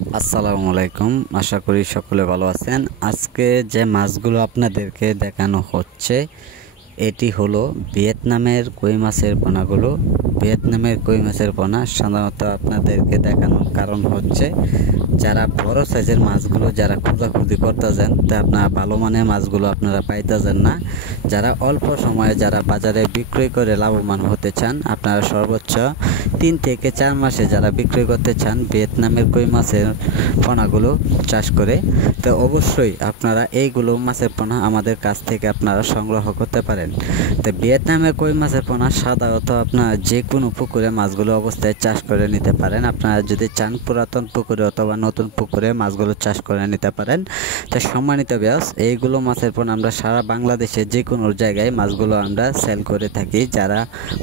আসসালামু আলাইকুম, আশা করি সকলে ভালো আছেন। আজকে যে মাছগুলো আপনাদেরকে দেখানো হচ্ছে এটি হলো ভিয়েতনামের কই মাছের পোনাগুলো। ভিয়েতনামের কই মাছের পোনা সাধারণত আপনাদেরকে দেখানোর কারণ হচ্ছে যারা বড় সাইজের মাছগুলো যারা খোঁজাখুঁজি করতেছেন তা আপনারা ভালো মানের মাছগুলো আপনারা পাইতেছেন না। যারা অল্প সময়ে যারা বাজারে বিক্রয় করে লাভবান হতে চান, আপনারা সর্বোচ্চ 3 থেকে 4 মাসে যারা বিক্রয় করতে চান ভিয়েতনামের কই মাছের পোনাগুলো চাষ করে, তো অবশ্যই আপনারা এইগুলো মাছের পোনা আমাদের কাছ থেকে আপনারা সংগ্রহ করতে পারেন। তো ভিয়েতনামের কই মাছের পোনা সাধারণত আপনারা যে কোনো পুকুরে মাছগুলো অবস্থায় চাষ করে নিতে পারেন। আপনারা যদি চান পুরাতন পুকুরে অথবা নতুন পুকুরে মাছগুলো চাষ করে নিতে পারেন। তো সম্মানিত ভিউয়ার্স, এইগুলো মাছের পোনা আমরা সারা বাংলাদেশে যে কোনো জায়গায় মাছগুলো আমরা সেল করে থাকি। যারা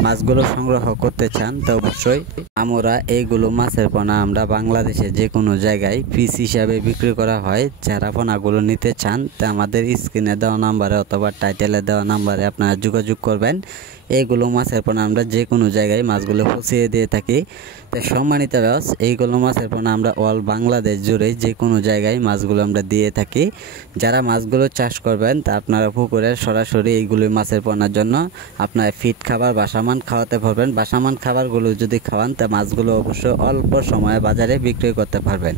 মাছগুলো সংগ্রহ করতে চান তো অবশ্যই আমরা এইগুলো মাছের পোনা আমরা বাংলাদেশে যে কোনো জায়গায় পিস হিসাবে বিক্রি করা হয়। যারা পোনাগুলো নিতে চান তা আমাদের স্ক্রিনে দেওয়া নাম্বারে অথবা টাইটেলে দেওয়া নাম্বারে আপনারা যোগাযোগ করবেন। এইগুলো মাছের পোনা আমরা যে কোনো জায়গায় মাছগুলো পৌঁছিয়ে দিয়ে থাকি। তো সম্মানিত ভিউয়ার্স, এইগুলো মাছের পোনা আমরা অল বাংলাদেশ জুড়ে যে কোনো জায়গায় মাছগুলো আমরা দিয়ে থাকি। যারা মাছগুলো চাষ করবেন তা আপনারা পুকুরে সরাসরি এইগুলো মাছের পোনার জন্য আপনারা ফিড খাবার বাসামান খাওয়াতে পারবেন। বাসামান খাবারগুলো যদি খাওয়ান তা মাছগুলো অবশ্যই অল্প সময়ে বাজারে বিক্রি করতে পারবেন।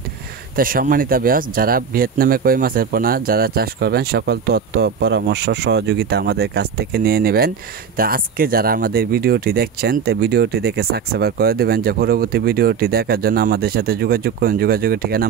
তো সম্মানিত ভিউয়ার্স, যারা ভিয়েতনামে কই মাছের পোনা যারা চাষ করবেন সকল তথ্য পরামর্শ সহযোগিতা আমাদের কাছ থেকে নিয়ে নেবেন। তা আজকে যারা আমাদের ভিডিওটি দেখছেন তো ভিডিওটি দেখে সাবস্ক্রাইব করে দেবেন, যে পরবর্তী ভিডিওটি দেখার জন্য আমাদের সাথে যোগাযোগ করুন। যোগাযোগের ঠিকানা